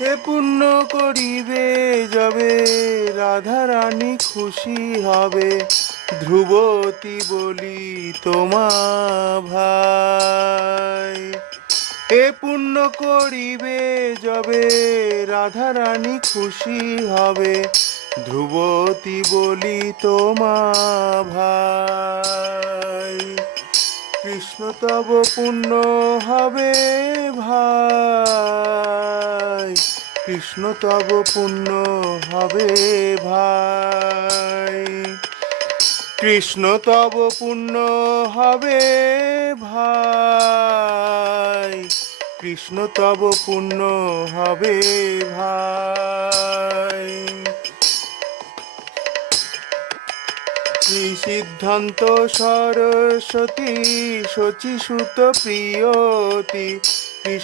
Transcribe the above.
হে পুণ্য করিবে যবে রাধা রানী খুশি হবে, ধ্রুবতী বলি তোমা ভাই। এ পুণ্য করিবে যবে রাধা রানী খুশি হবে, ধ্রুবতী বলি তোমা ভাই। কৃষ্ণ তব পুণ্য হবে ভাই, কৃষ্ণ তব পুণ্য হবে ভাই, কৃষ্ণ তব পুণ্য হবে ভাই, কৃষ্ণ তব পুণ্য হবে ভাই। শ্রী সিদ্ধান্ত সরস্বতী শচীসুত প্রিয়তি কৃষ্ণ